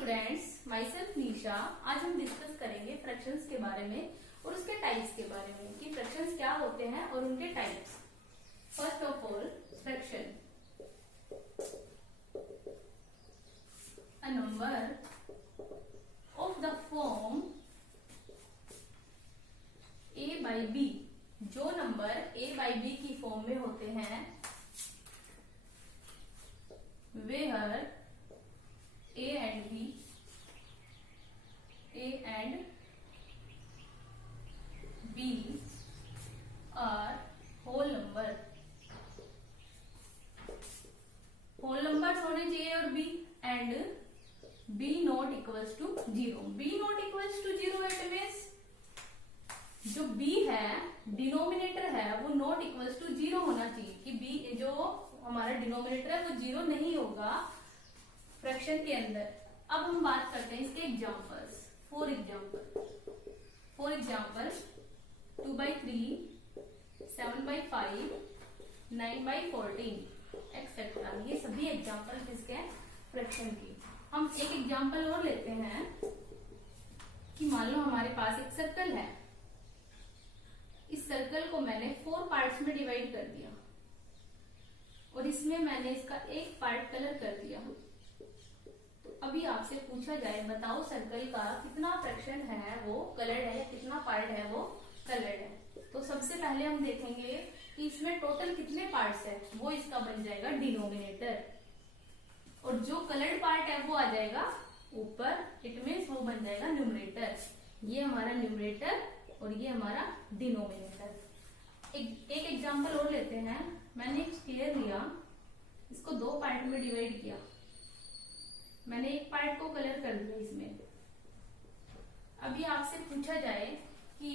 Students, my self निशा। आज हम discuss करेंगे फ्रैक्शंस के बारे में और उसके टाइप्स के बारे में कि फ्रैक्शंस क्या होते हैं और उनके types. First of all, fraction a number of the form a by b। जो नंबर a बाई b की फॉर्म में होते हैं where a and b are whole number। Whole numbers होने चाहिए और b and b not equals to 0। b not equals to 0 it means जो b है डिनोमिनेटर है वो नॉट इक्वल्स टू 0 होना चाहिए कि b जो हमारा डिनोमिनेटर है वो 0 नहीं होगा फ्रैक्शन के अंदर। अब हम बात करते हैं इसके एग्जांपल्स। For example 2/3, 7/5, 9/14 etcetera. ये सभी एग्जांपल किसके हैं? फ्रैक्शन की। हम एक एग्जांपल और लेते हैं कि मान लो हमारे पास एक सर्कल है। इस सर्कल को मैंने 4 पार्ट्स में डिवाइड कर दिया और इसमें मैंने इसका एक पार्ट कलर कर दिया। तो अभी आपसे पूछा जाए बताओ सर्कल का कितना फ्रैक्शन है वो कलर्ड है, कितना पार्ट है वो कलर्ड है। तो सबसे पहले हम देखेंगे कि इसमें टोटल कितने पार्ट्स है, वो इसका बन जाएगा डिनोमिनेटर और जो कलर्ड पार्ट है वो आ जाएगा ऊपर। इट मीन्स वो बन जाएगा न्यूमरेटर। ये हमारा न्यूमरेटर और ये हमारा डिनोमिनेटर। एक एग्जांपल और लेते हैं। मैंने एक स्क्वायर लिया, इसको 2 पार्ट में डिवाइड किया। मैंने एक पार्ट को कलर कर दिया इसमें। अभी आपसे पूछा जाए कि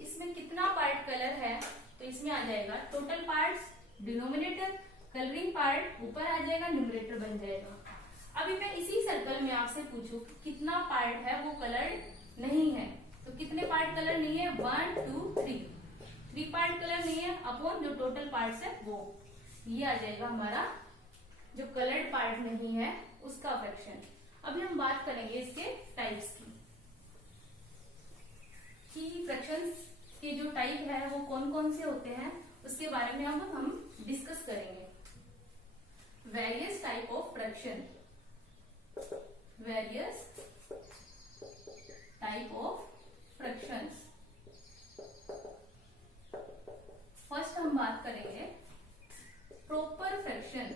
इसमें कितना पार्ट कलर है तो इसमें आ जाएगा total parts denominator, colouring part ऊपर आ जाएगा, न्यूमरेटर बन जाएगा। अभी मैं इसी सर्कल में आपसे पूछूं कितना पार्ट है वो कलर नहीं है तो कितने पार्ट कलर नहीं है? 1 2 3 पार्ट कलर नहीं है अपॉन जो टोटल पार्ट्स है वो। ये आ जाएगा हमारा जो कलर्ड पार्ट नहीं है उसका फ्रैक्शन। अभी हम बात करेंगे इसके टाइप्स की कि फ्रैक्शंस के जो टाइप है वो कौन कौन से होते हैं उसके बारे में अब हम डिस्कस करेंगे। Various type of fraction, various type of fractions. First हम बात करेंगे प्रॉपर फ्रैक्शन।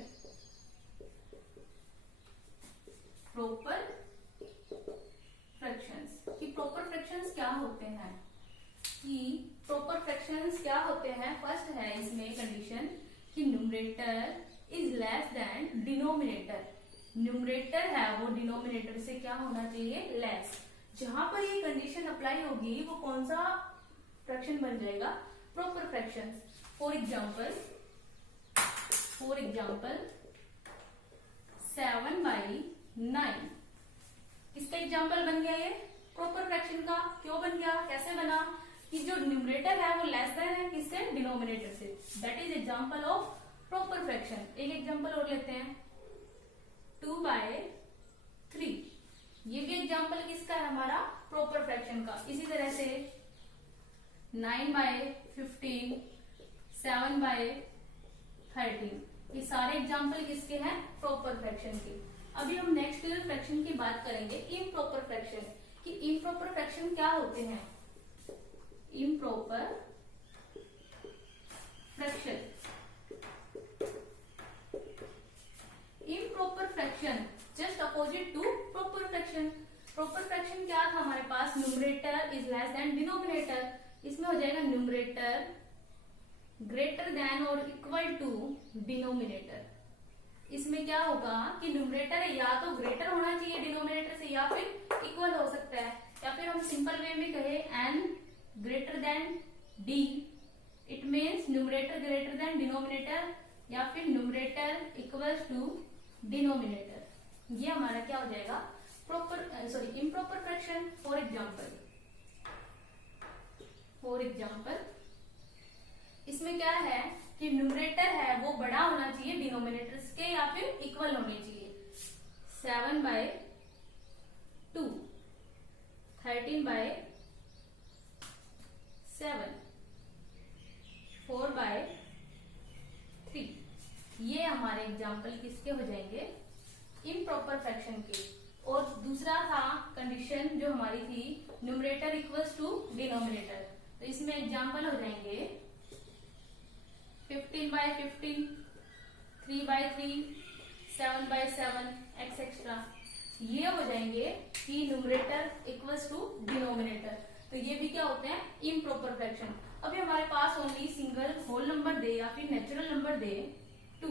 प्रॉपर फ्रैक्शंस कि प्रॉपर फ्रैक्शंस क्या होते हैं कि प्रॉपर फ्रैक्शंस क्या होते हैं। फर्स्ट है इसमें कंडीशन कि numerator is less than denominator. Numerator है वो डिनोमिनेटर से क्या होना चाहिए? लेस। जहां पर ये कंडीशन अप्लाई होगी वो कौन सा फ्रैक्शन बन जाएगा? Proper fractions. फॉर एग्जांपल 7/9 इसका एग्जांपल बन गया। ये प्रॉपर फ्रैक्शन का क्यों बन गया, कैसे बना कि जो न्यूमरेटर है वो लेस देन है किससे? डिनोमिनेटर से। That is example of proper fraction. एक एग्जांपल और लेते हैं 2/3। ये भी एग्जांपल किसका है? हमारा प्रॉपर फ्रैक्शन का। इसी तरह से 9/15, 7/13 ये सारे एग्जांपल किसके हैं? प्रॉपर फ्रैक्शन के। अभी हम नेक्स्ट फ्रैक्शन की बात करेंगे इम्प्रॉपर फ्रैक्शन कि इम्प्रॉपर फ्रैक्शन क्या होते हैं। Improper fraction, improper fraction just opposite to proper fraction. Proper fraction क्या था हमारे पास? Numerator is less than denominator. इसमें हो जाएगा न्यूमरेटर ग्रेटर देन और इक्वल टू डिनोमिनेटर। इसमें क्या होगा कि न्यूमरेटर या तो ग्रेटर होना चाहिए डिनोमिनेटर से या फिर इक्वल हो सकता है, या फिर हम सिंपल वे में कहे n greater than d। It means numerator greater than denominator या फिर न्यूमरेटर इक्वल्स टू डिनोमिनेटर। ये हमारा क्या हो जाएगा? Improper fraction. फॉर एग्जांपल इसमें क्या है कि न्यूमरेटर है वो बड़ा होना चाहिए डिनोमिनेटर्स के या फिर इक्वल होने चाहिए। 7/9 2, 13/7, 4/3। ये हमारे एग्जाम्पल किसके हो जाएंगे? इम्प्रॉपर फ्रैक्शन के। और दूसरा था कंडीशन जो हमारी थी न्यूमरेटर इक्वल्स टू डिनोमिनेटर, तो इसमें एग्जाम्पल हो जाएंगे 15/15, 3/3, 7/7 एक्सेट्रा। ये हो जाएंगे कि न्यूमरेटर इक्वल्स टू डिनोमिनेटर, तो ये भी क्या होते हैं? Improper fraction. अभी हमारे पास ओनली सिंगल होल नंबर दे या फिर नेचुरल नंबर दे 2,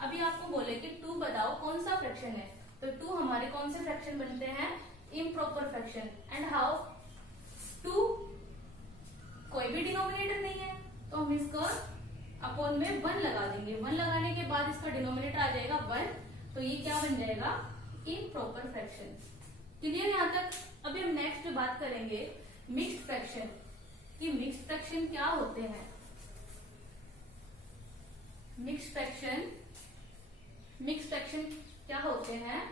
अभी आपको बोले कि 2 बताओ कौन सा फ्रैक्शन है, तो 2 हमारे कौन से फ्रैक्शन बनते हैं? Improper fraction. And how? 2 कोई भी डिनोमिनेटर नहीं है, तो हम इसको अपॉन में 1 लगा देंगे। 1 लगाने के बाद इसका डिनोमिनेटर आ जाएगा 1, तो ये क्या बन जाएगा? Improper fraction. क्लियर यहाँ तक? अभी हम नेक्स्ट बात करेंगे मिक्स्ड फ्रैक्शन, कि मिक्स्ड फ्रैक्शन क्या होते हैं। मिक्स्ड फ्रैक्शन क्या होते हैं?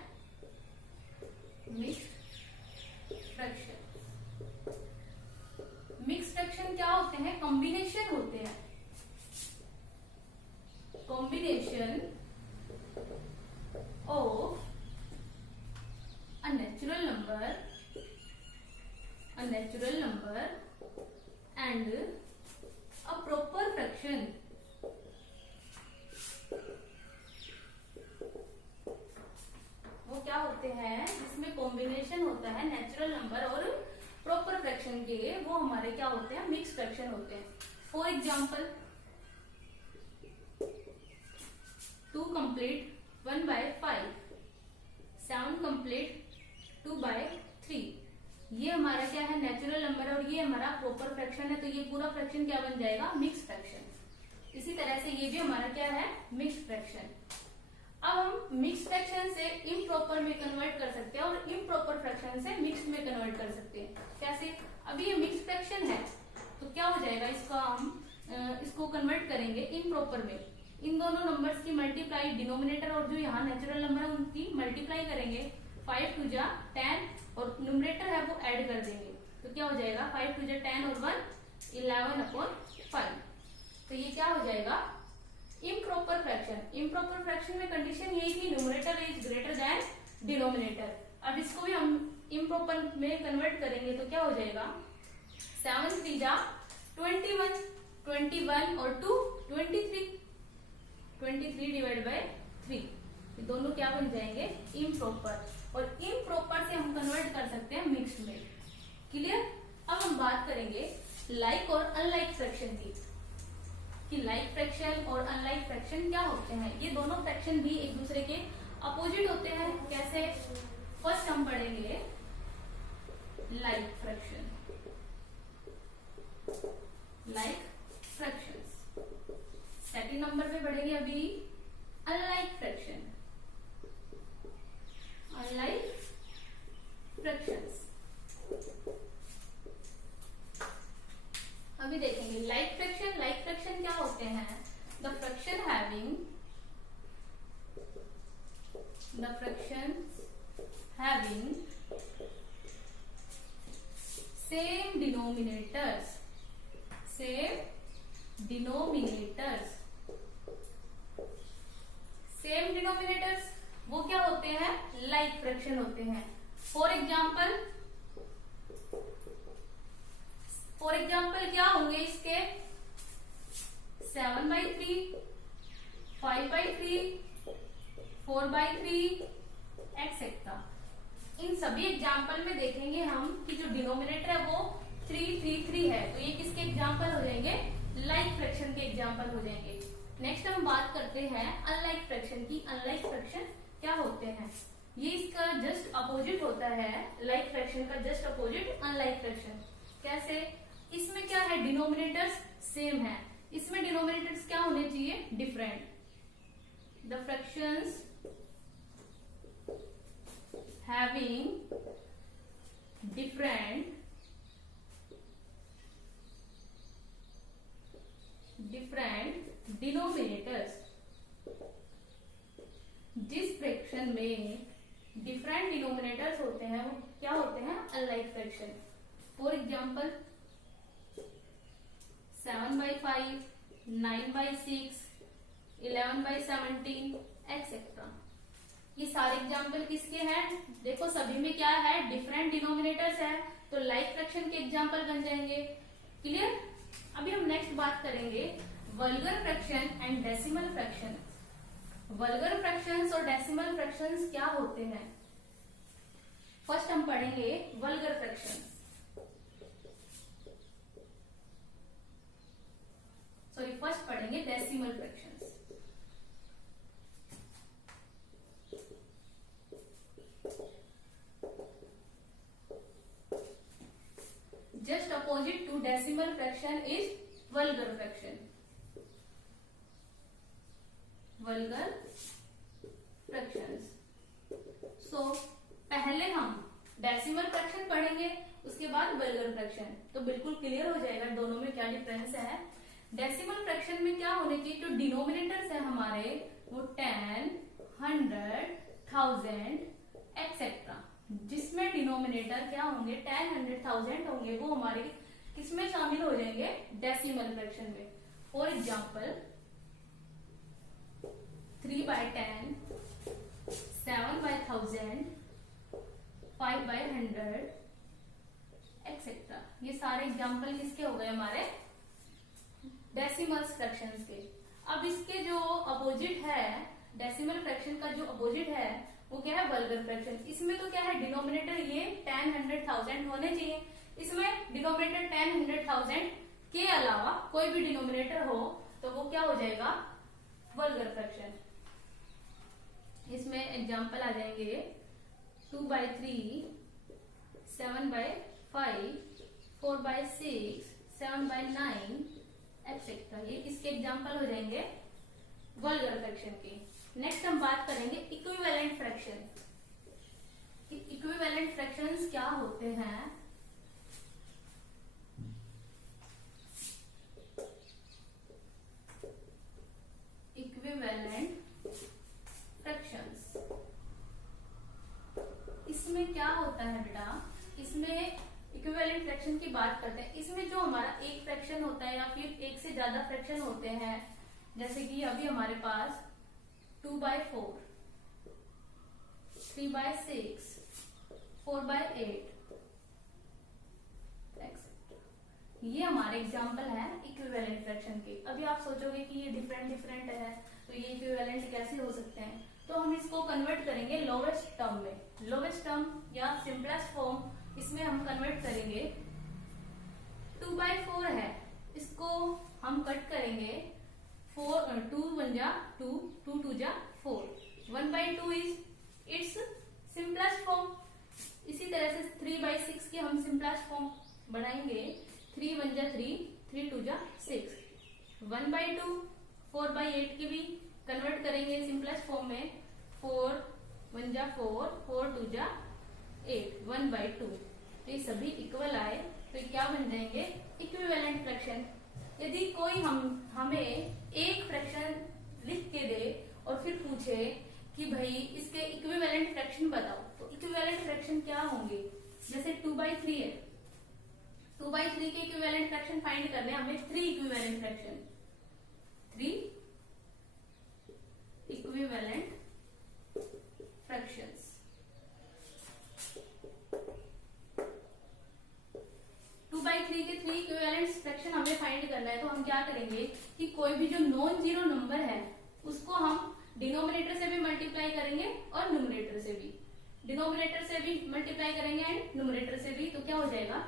मिक्स्ड फ्रैक्शन क्या होते हैं? कॉम्बिनेशन होते हैं। Combination of a natural number and a proper fraction। वो क्या होते हैं? जिसमें कॉम्बिनेशन होता है नेचुरल नंबर और प्रॉपर फ्रैक्शन के, वो हमारे क्या होते हैं? मिक्स फ्रैक्शन होते हैं। For example 2 complete 1/5, 7 complete 2/3। ये हमारा क्या है? नेचुरल नंबर, और ये हमारा प्रॉपर फ्रैक्शन है, तो ये पूरा फ्रैक्शन क्या बन जाएगा? Mix fraction. इसी तरह से ये भी हमारा क्या है? Mix fraction. अब हम मिक्स फ्रैक्शन से इम्प्रॉपर में कन्वर्ट कर सकते हैं और इम्प्रॉपर फ्रैक्शन से मिक्स में कन्वर्ट कर सकते हैं। कैसे? अभी ये मिक्स फ्रैक्शन है, तो क्या हो जाएगा? इसको कन्वर्ट करेंगे इम्प्रॉपर में। इन दोनों नंबर्स की मल्टीप्लाई, डिनोमिनेटर और जो यहाँ नेचुरल नंबर है उनकी मल्टीप्लाई करेंगे। 5 2 जा 10 और न्यूमरेटर है वो ऐड कर देंगे, तो क्या हो जाएगा? 5 2 जा 10 और 1 11/5। तो ये क्या हो जाएगा? Improper fraction. इम्प्रॉपर फ्रैक्शन में कंडीशन यही थी numerator is greater than denominator. अब इसको भी हम इम्प्रॉपर में कन्वर्ट करेंगे, तो क्या हो जाएगा? 7 3 जा 21, 21 और 2 23, 23/3। ये दोनों क्या बन जाएंगे? इम्प्रॉपर। और इम्प्रॉपर से हम कन्वर्ट कर सकते हैं मिक्स्ड में। क्लियर? अब हम बात करेंगे लाइक और अनलाइक फ्रैक्शन की, कि लाइक फ्रैक्शन और अनलाइक फ्रैक्शन क्या होते हैं। ये दोनों फ्रैक्शन भी एक दूसरे के अपोजिट होते हैं। कैसे? फर्स्ट हम पढ़ेंगे लाइक फ्रैक्शन। सेकंड नंबर पे पढ़ेंगे अभी अनलाइक फ्रैक्शन। अभी देखेंगे लाइक फ्रैक्शन क्या होते हैं? The fraction having same denominators वो क्या होते हैं? लाइक फ्रैक्शन होते हैं। फॉर एग्जाम्पल क्या होंगे इसके? 7/3, 5/3, 4/3 एक्सेट्रा। इन सभी एग्जाम्पल में देखेंगे हम कि जो डिनोमिनेटर है वो 3 3 3 है, तो ये किसके एग्जाम्पल हो जाएंगे? लाइक फ्रैक्शन के एग्जाम्पल हो जाएंगे। नेक्स्ट हम बात करते हैं अनलाइक फ्रैक्शन की। अनलाइक फ्रैक्शन क्या होते हैं? ये इसका जस्ट अपोजिट होता है, लाइक फ्रैक्शन का जस्ट अपोजिट अनलाइक फ्रैक्शन। कैसे? इसमें क्या है? डिनोमिनेटर्स सेम है, इसमें डिनोमिनेटर्स क्या होने चाहिए? Different. The fractions having different denominators, जिस फ्रैक्शन में डिफरेंट डिनोमिनेटर्स होते हैं वो क्या होते हैं, unlike fraction. For example 7/5, 9/6, 11/17 etcetera. ये सारे एग्जाम्पल किसके हैं, देखो सभी में क्या है, डिफरेंट डिनोमिनेटर्स है, तो लाइक फ्रैक्शन के एग्जाम्पल बन जाएंगे। क्लियर। अभी हम नेक्स्ट बात करेंगे vulgar fraction and decimal fraction. Vulgar fractions और डेसिमल फ्रैक्शंस क्या होते हैं। फर्स्ट हम पढ़ेंगे वल्गर फ्रैक्शंस, फर्स्ट पढ़ेंगे decimal fractions. Just opposite to decimal fraction is vulgar fraction. Vulgar fractions. So पहले हम डेसिमल फ्रैक्शन पढ़ेंगे, उसके बाद वल्गर फ्रैक्शन, तो बिल्कुल क्लियर हो जाएगा दोनों में क्या डिफरेंस है। डेसिमल फ्रैक्शन में क्या होने चाहिए, जो डिनोमिनेटर्स है हमारे वो 10, 100, 1000 एक्सेट्रा, जिसमें डिनोमिनेटर क्या होंगे 10, 100, 1000 होंगे, वो हमारे किसमें शामिल हो जाएंगे, डेसिमल फ्रैक्शन में। For example 3/10, 7/1000, 5/100 etcetera. ये सारे एग्जाम्पल किसके हो गए, हमारे डेसिमल फ्रैक्शंस के। अब इसके जो अपोजिट है, डेसिमल फ्रैक्शन का जो अपोजिट है वो क्या है, वल्गर फ्रैक्शन। इसमें तो क्या है, डिनोमिनेटर ये 10, 100, 1000 होने चाहिए। इसमें डिनोमिनेटर 10, 100, 1000 के अलावा कोई भी डिनोमिनेटर हो तो वो क्या हो जाएगा, वल्गर फ्रैक्शन। इसमें एग्जाम्पल आ जाएंगे 2/3, 7/5, 4/6, 7/9 एक्सेट्रा। ये इसके एग्जाम्पल हो जाएंगे वल्गर फ्रैक्शन के। नेक्स्ट हम बात करेंगे इक्विवेलेंट फ्रैक्शन। इक्विवेलेंट फ्रैक्शंस क्या होते हैं। इक्विवेलेंट फ्रैक्शंस, इसमें क्या होता है बेटा, इसमें इक्विवेलेंट फ्रैक्शन की बात करते हैं। इसमें जो हमारा एक फ्रैक्शन होता है या फिर एक से ज्यादा फ्रैक्शन होते हैं, जैसे कि अभी हमारे पास 2/4, 3/6, 4/8 एक्सेट्रा। ये हमारे एग्जाम्पल है इक्विवेलेंट फ्रैक्शन के। अभी आप सोचोगे कि ये डिफरेंट है, तो ये इक्विवेलेंट कैसे हो सकते हैं, तो हम इसको कन्वर्ट करेंगे लोवेस्ट टर्म में। लोवेस्ट टर्म या सिंपलेस्ट फॉर्म इसमें हम कन्वर्ट करेंगे। 2/4 है, इसको हम कट करेंगे 2 1 जा 2, 2 2 जा 4, 1/2 इज इट्स सिंपलेस्ट फॉर्म। इसी तरह से 3/6 की हम सिंपलेस्ट फॉर्म बनाएंगे। 3 1 जा 3, 3 2 जा 6, 1/2। 4/8 की भी कन्वर्ट करेंगे सिंपलेस्ट फॉर्म में। 4 1 जा 4, 4 2 जा 8, 1/2। तो ये सभी इक्वल आए तो क्या बन जाएंगे, इक्विवेलेंट फ्रैक्शन। यदि कोई हमें एक फ्रैक्शन लिख के दे और फिर पूछे कि भाई इसके इक्विवेलेंट फ्रैक्शन बताओ, तो इक्विवेलेंट फ्रैक्शन क्या होंगे। जैसे 2/3 है, 2/3 के इक्विवेलेंट फ्रैक्शन फाइंड करने हमें 3 इक्विवेलेंट फ्रैक्शन, 3 इक्विवेलेंट फ्रैक्शंस। 2/3 के 3 इक्विवेलेंट फ्रैक्शन हमें फाइंड करना है, तो हम क्या करेंगे कि कोई भी जो नॉन जीरो नंबर है उसको हम डिनोमिनेटर से भी मल्टीप्लाई करेंगे और न्यूमरेटर से भी। डिनोमिनेटर से भी मल्टीप्लाई करेंगे एंड न्यूमरेटर से भी, तो क्या हो जाएगा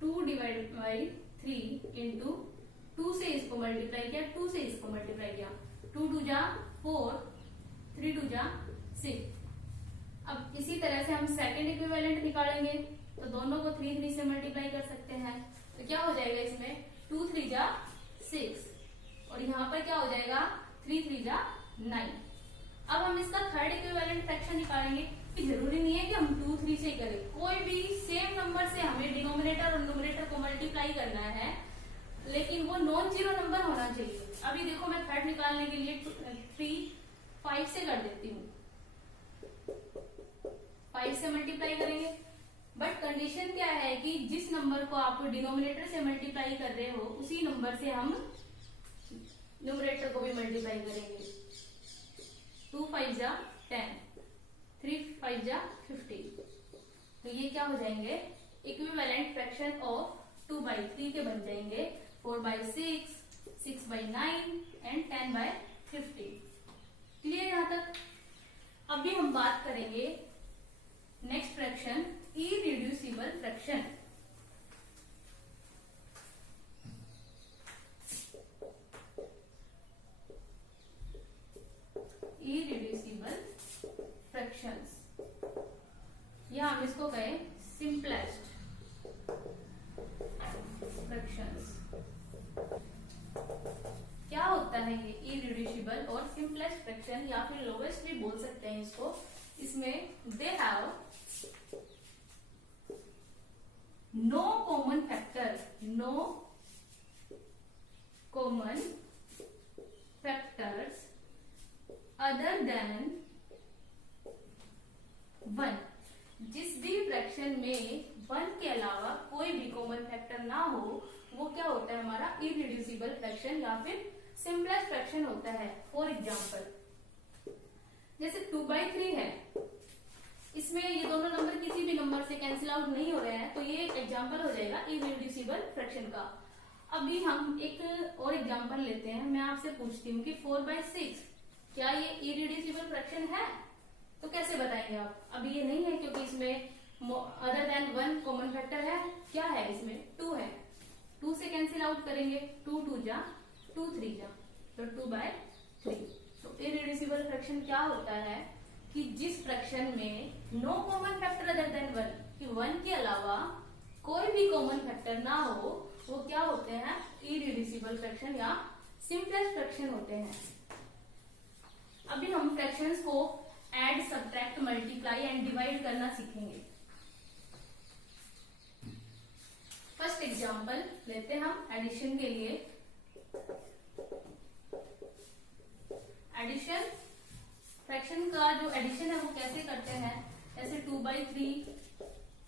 2/3 इंटू 2 से इसको मल्टीप्लाई किया, 2 से इसको मल्टीप्लाई किया, 2 2 जा 4, 3 2 जा 6। अब इसी तरह से हम सेकंड इक्विवेलेंट निकालेंगे, तो दोनों को 3 3 से मल्टीप्लाई कर सकते हैं, तो क्या हो जाएगा इसमें 2 3 जा 6 और यहाँ पर क्या हो जाएगा 3 3 जा 9। अब हम इसका थर्ड इक्विवेलेंट फ्रैक्शन निकालेंगे, कि जरूरी नहीं है कि हम 2 3 से करें, कोई भी सेम नंबर से हमें डिनोमिनेटर और न्यूमरेटर को मल्टीप्लाई करना है, लेकिन वो नॉन जीरो नंबर होना चाहिए। अभी देखो मैं थर्ड निकालने के लिए 3 5 से कर देती हूँ। 5 से मल्टीप्लाई करेंगे। बट कंडीशन क्या है कि जिस नंबर को आप डिनोमिनेटर से मल्टीप्लाई कर रहे हो उसी नंबर से हम न्यूमरेटर को भी मल्टीप्लाई करेंगे। 2 5 जा 10, 3 5 जा 50। तो ये क्या हो जाएंगे, इक्विवेलेंट फ्रैक्शन ऑफ 2/3 के बन जाएंगे। 4/6, 6/9 एंड 10/50। क्लियर यहाँ तक? अभी हम बात करेंगे next fraction, irreducible fraction. Irreducible fractions, या हम इसको कहें सिंपलेस्ट फ्रैक्शंस। क्या होता है ये इरिड्यूसिबल और सिंपलेस्ट फ्रैक्शन, या फिर लोवेस्ट भी बोल सकते हैं इसको। इसमें they have no common factor, no common factors other than 1। जिस भी फ्रैक्शन में 1 के अलावा कोई भी कॉमन फैक्टर ना हो वो क्या होता है, हमारा इरिड्यूसिबल फ्रैक्शन या फिर सिंपलेस्ट फ्रैक्शन होता है। फॉर एग्जाम्पल जैसे 2/3 है, इसमें ये दोनों नंबर किसी भी नंबर से कैंसिल आउट नहीं हो रहे हैं, तो ये एग्जाम्पल हो जाएगा इरिड्यूसिबल फ्रैक्शन का। अभी हम एक और एग्जाम्पल लेते हैं। मैं आपसे पूछती हूँ कि 4/6 क्या ये इरिड्यूसिबल फ्रैक्शन है? तो कैसे बताएंगे आप? अभी ये नहीं है क्योंकि इसमें अदर देन 1 कॉमन फैक्टर है। क्या है इसमें? 2 है। 2 से कैंसिल आउट करेंगे, 2 2 जा 2 3 जा, तो 2/3। तो इरिड्यूसिबल फ्रैक्शन क्या होता है कि जिस फ्रैक्शन में no common factor other than 1, कि 1 के अलावा कोई भी कॉमन फैक्टर ना हो, वो क्या होते हैं, इरिड्यूसिबल फ्रैक्शन या सिंपलेस्ट फ्रैक्शन होते हैं। अभी हम फ्रैक्शंस को add, subtract, multiply and divide करना सीखेंगे। फर्स्ट एग्जांपल लेते हैं हम एडिशन के लिए। एडिशन फ्रैक्शन का जो एडिशन है वो कैसे करते हैं, जैसे 2/3,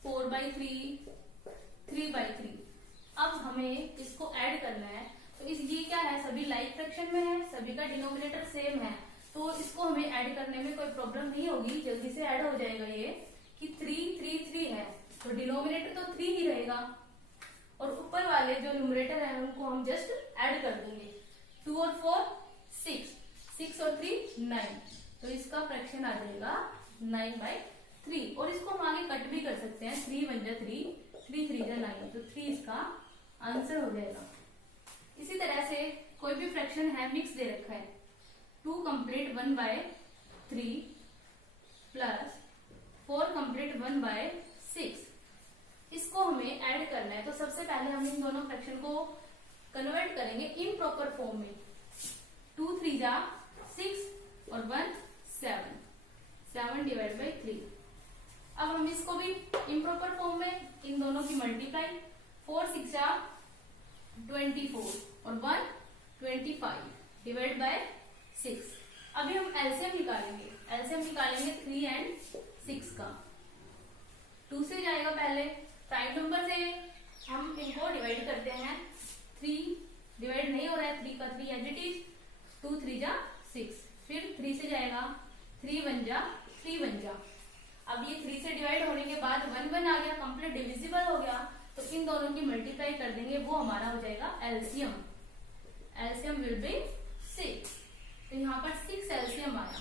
4/3, 3/3। अब हमें इसको ऐड करना है, तो ये क्या है, सभी लाइक फ्रैक्शन में है, सभी का डिनोमिनेटर सेम है, तो इसको हमें ऐड करने में कोई प्रॉब्लम नहीं होगी, जल्दी से ऐड हो जाएगा। ये कि 3 3 3 है तो डिनोमिनेटर तो 3 ही रहेगा, और ऊपर वाले जो न्यूमरेटर है उनको हम जस्ट ऐड कर देंगे। 2 और 4 6, 6 और 3 9, तो इसका फ्रैक्शन आ जाएगा 9/3। और इसको हम आगे कट भी कर सकते हैं, 3 1 जा 3, 3 3 जा 9, तो 3 इसका आंसर हो जाएगा। इसी तरह से कोई भी फ्रैक्शन है, मिक्स दे रखा है, 2 कंप्लीट 1/3 प्लस 4 कंप्लीट 1/6, इसको हमें ऐड करना है। तो सबसे पहले हम इन दोनों फ्रैक्शन को कन्वर्ट करेंगे इन प्रॉपर फॉर्म में। 2 3 जा 6 और 1 7, 7/3। अब हम इसको भी इम्प्रॉपर फॉर्म में इन दोनों की मल्टीप्लाई, 4 6 जा 24 और 1 25 डिवाइड बाय 6। अभी हम एलसीएम निकालेंगे। एलसीएम निकालेंगे 3 एंड 6 का। 2 से जाएगा पहले, प्राइम नंबर से हम इनको डिवाइड करते हैं। 3 डिवाइड नहीं हो रहा है, 3 का 3 एज इट इज, 2 3 जा 6, फिर 3 से जाएगा, 3 1 जा 3 1 जा। अब ये 3 से डिवाइड होने के बाद 1 1 आ गया, कंप्लीट डिविजिबल हो गया, तो इन दोनों की मल्टीप्लाई कर देंगे, वो हमारा हो जाएगा एलसीएम। एलसीएम विल बी 6, तो यहाँ पर 6 एलसीएम आया।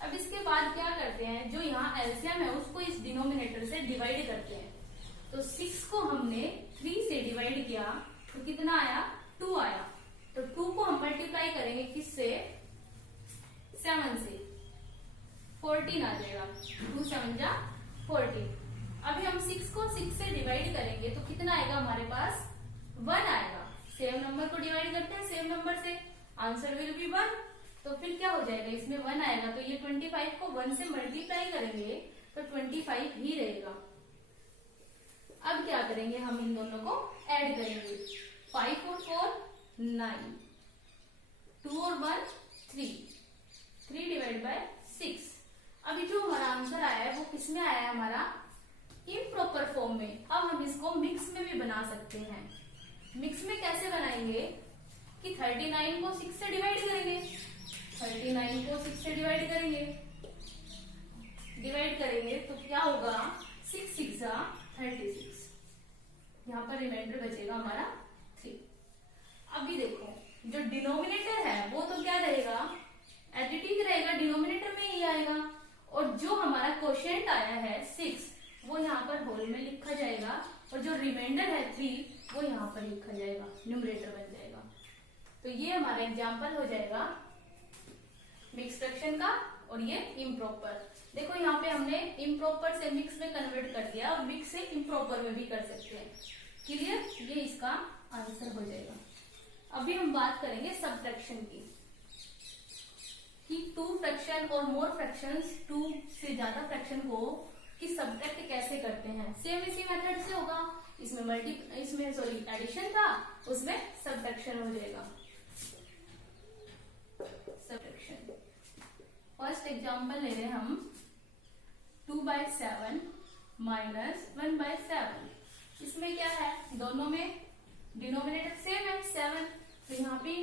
अब इसके बाद क्या करते हैं, जो यहाँ एलसीएम है उसको इस डिनोमिनेटर से डिवाइड करते हैं। तो 6 को हमने 3 से डिवाइड किया तो कितना आया, 2 आया। तो 2 को हम मल्टीप्लाई करेंगे किससे, 7 से, 14 आ जाएगा, 2 7 जा 14। अभी हम 6 को 6 से डिवाइड करेंगे तो कितना आएगा हमारे पास, 1 आएगा। सेम नंबर को डिवाइड करते हैं सेम नंबर से, आंसर विल बी 1। तो फिर क्या हो जाएगा, इसमें 1 आएगा, तो ये 25 को 1 से मल्टीप्लाई करेंगे तो 25 ही रहेगा। अब क्या करेंगे, हम इन दोनों को ऐड करेंगे। 5 और 4 9, 2 और 1 3, 3 डिवाइड बाय 6। अभी जो हमारा आंसर आया है वो किसमें आया है, हमारा इम्प्रॉपर फॉर्म में। अब हम इसको मिक्स में भी बना सकते हैं। मिक्स में कैसे बनाएंगे कि 39 को 6 से डिवाइड करेंगे, 39 को 6 से डिवाइड करेंगे तो क्या होगा, 6 6 जा 36, यहाँ पर रिमाइंडर बचेगा हमारा 3। अभी देखो जो डिनोमिनेटर है वो तो क्या रहेगा, एडिटिंग रहेगा, डिनोमिनेटर में ही आएगा। और जो हमारा क्वोशिएंट आया है 6 वो यहाँ पर होल में लिखा जाएगा, और जो रिमाइंडर है 3 वो यहाँ पर लिखा जाएगा, न्यूमरेटर बन जाएगा। तो ये हमारा एग्जाम्पल हो जाएगा मिक्स फ्रैक्शन का, और ये इम्प्रॉपर। देखो यहाँ पे हमने इम्प्रॉपर से मिक्स में कन्वर्ट कर दिया, और मिक्स से इम्प्रॉपर में भी कर सकते हैं। क्लियर, ये इसका आंसर हो जाएगा। अभी हम बात करेंगे सबट्रैक्शन की, कि 2 फ्रैक्शन और मोर फ्रैक्शंस, 2 से ज्यादा फ्रैक्शन को कि सब्ट्रैक्ट कैसे करते हैं। सेम इसी मेथड से होगा, इसमें एडिशन था, उसमें सब्ट्रैक्शन हो जाएगा। सब्ट्रैक्शन फर्स्ट एग्जांपल ले रहे हैं हम, 2/7 माइनस 1/7। इसमें क्या है, दोनों में डिनोमिनेटर सेम है 7, तो यहाँ पे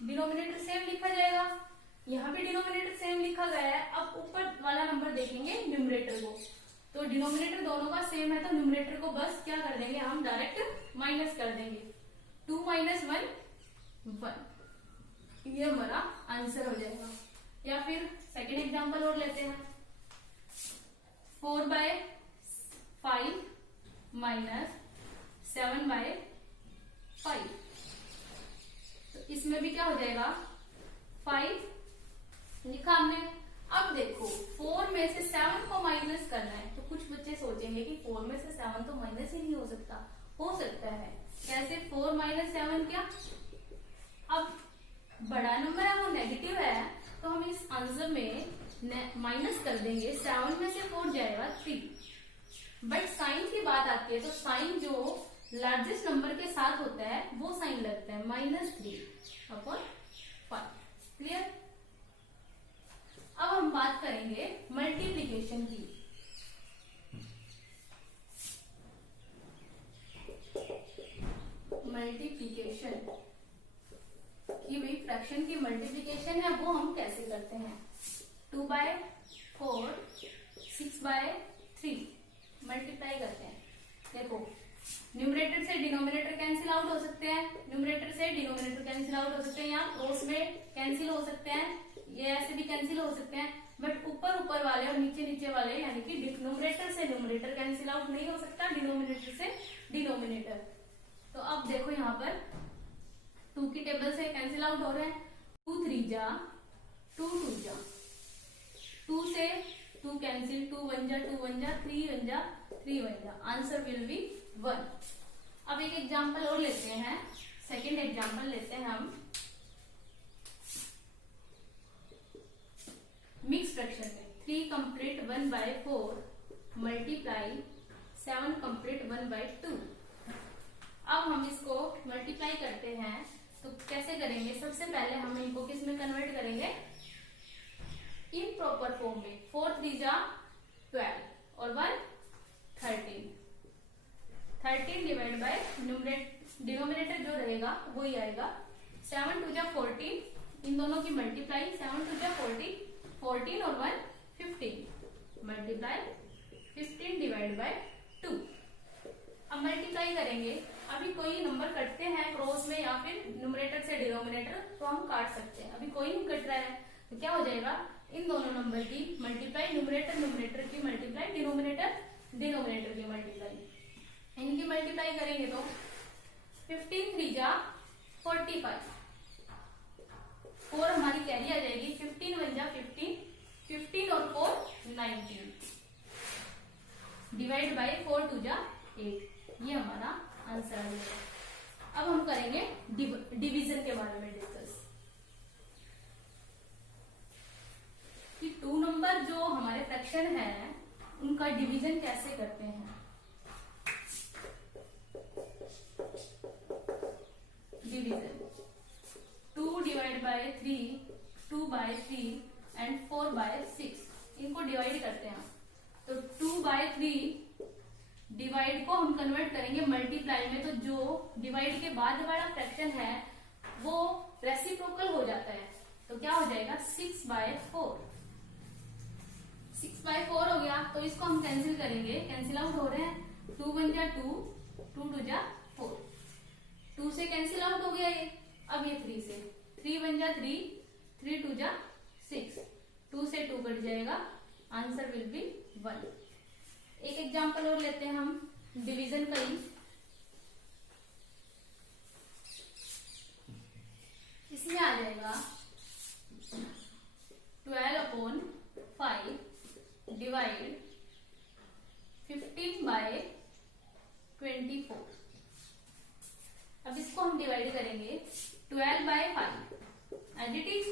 डिनोमिनेटर सेम लिखा जाएगा, यहाँ पे डिनोमिनेटर सेम लिखा गया है। अब ऊपर वाला नंबर देखेंगे न्यूमरेटर को, तो डिनोमिनेटर दोनों का सेम है, तो न्यूमरेटर को बस क्या कर देंगे, हम डायरेक्ट माइनस कर देंगे। 2 - 1 1, ये हमारा आंसर हो जाएगा। या फिर सेकेंड एग्जांपल और लेते हैं, 4/5 माइनस 7/5। तो इसमें भी क्या हो जाएगा, 5 लिखा हमने। अब देखो 4 में से 7 को माइनस करना है, तो कुछ बच्चे सोचेंगे कि 4 में से 7 तो माइनस ही नहीं हो सकता। हो सकता है, कैसे, 4 - 7 क्या, अब बड़ा नंबर है वो नेगेटिव है, तो हम इस आंसर में माइनस कर देंगे, 7 में से 4 जाएगा 3। बट साइन की बात आती है, तो साइन जो लार्जेस्ट नंबर के साथ होता है वो साइन लगता है, -3/5। क्लियर। अब हम बात करेंगे मल्टीप्लिकेशन की। मल्टीप्लिकेशन की भाई फ्रैक्शन की मल्टीप्लिकेशन है वो हम कैसे करते हैं। 2/4 6/3 मल्टीप्लाई करते हैं। देखो न्यूमरेटर से डिनोमिनेटर कैंसिल आउट हो सकते हैं, न्यूमरेटर से डिनोमिनेटर कैंसिल आउट हो सकते हैं, या क्रॉस में कैंसिल हो सकते हैं, ये ऐसे भी कैंसिल हो सकते हैं। बट ऊपर वाले और नीचे वाले यानी कि न्यूमरेटर से न्यूमरेटर कैंसिल आउट नहीं हो सकता, डिनोमिनेटर से डिनोमिनेटर। तो अब देखो यहाँ पर 2 की टेबल से कैंसिल आउट हो रहे हैं, 2 3 जा 2 2 जा, 2 से 2 कैंसिल, 2 1 जा 2 1 जा, 3 1 जा 3 1 जा, आंसर विल बी 1। अब एक एग्जांपल और लेते हैं, सेकंड एग्जांपल लेते हैं हम मिक्स फ्रैक्शन में। 3 कंप्लीट 1/4 मल्टीप्लाई 7 कंप्लीट 1/2। अब हम इसको मल्टीप्लाई करते हैं, तो कैसे करेंगे, सबसे पहले हम इनको किस में कन्वर्ट करेंगे, इम्प्रॉपर फॉर्म में। 4 3 जा 12 और 1 13 डिवाइड बाय डिनोमिनेटर जो रहेगा वही आएगा। 7 2 जा 14, इन दोनों की मल्टीप्लाई, 7 2 जा 14 और 1 15 मल्टीप्लाई 15 डिवाइड बाय 2। अब मल्टीप्लाई करेंगे, अभी कोई नंबर कटते हैं क्रॉस में या फिर न्यूमरेटर से डिनोमिनेटर, तो हम काट सकते हैं। अभी कोई नहीं कट रहा है, तो क्या हो जाएगा, इन दोनों नंबर की मल्टीप्लाई, न्यूमरेटर की मल्टीप्लाई, डिनोमिनेटर की मल्टीप्लाई, इनकी मल्टीप्लाई करेंगे तो 15 3 जा 45, 4 हमारी कैरी आ जाएगी, 15 1 जा 15 और 4 19 डिवाइड बाय 4 2 जा 8। ये हमारा आंसर है। अब हम करेंगे डिवीजन के बारे में डिस्कस, कि 2 नंबर जो हमारे फ्रैक्शन है उनका डिवीजन कैसे करते हैं। Division 2 divide by 3, 2/3 and 4/6। इनको डिवाइड करते हैं। तो 2/3 डिवाइड को हम कन्वर्ट करेंगे मल्टीप्लाई में, तो जो डिवाइड के बाद वाला फ्रैक्शन है वो रेसिप्रोकल हो जाता है। तो क्या हो जाएगा 6/4। 6/4 हो गया, तो इसको हम कैंसिल करेंगे, कैंसिल आउट हो रहे हैं। 2 1 जा 2, 2 2 जा 4, 2 से कैंसिल आउट हो गया ये। अब ये 3 से, 3 1 जा 3, 3 2 जा 6, 2 से 2 कट जाएगा, आंसर विल बी 1। एक एग्जांपल और लेते हैं हम डिवीजन का ही। इसमें आ जाएगा 12/5 डिवाइड 15/24। अब इसको हम डिवाइड करेंगे 12/5। एज इट इज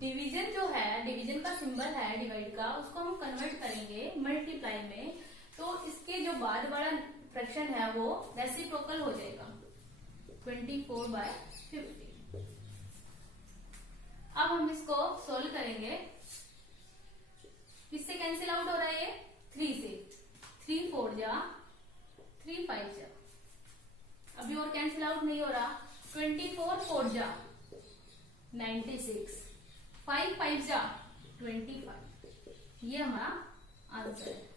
डिवीजन जो है, डिवीजन का सिंबल है डिवाइड का, उसको हम कन्वर्ट करेंगे मल्टीप्लाई में, तो इसके जो बाद वाला फ्रैक्शन है वो रेसिप्रोकल हो जाएगा 24/50। अब हम इसको सोल्व करेंगे। किससे कैंसिल आउट हो रहा है ये? 3 से, 3 4 जा 3 5 जा, अभी और कैंसिल आउट नहीं हो रहा। 24 4 जा 96, 5 5 जा 25। ये हमारा आंसर है।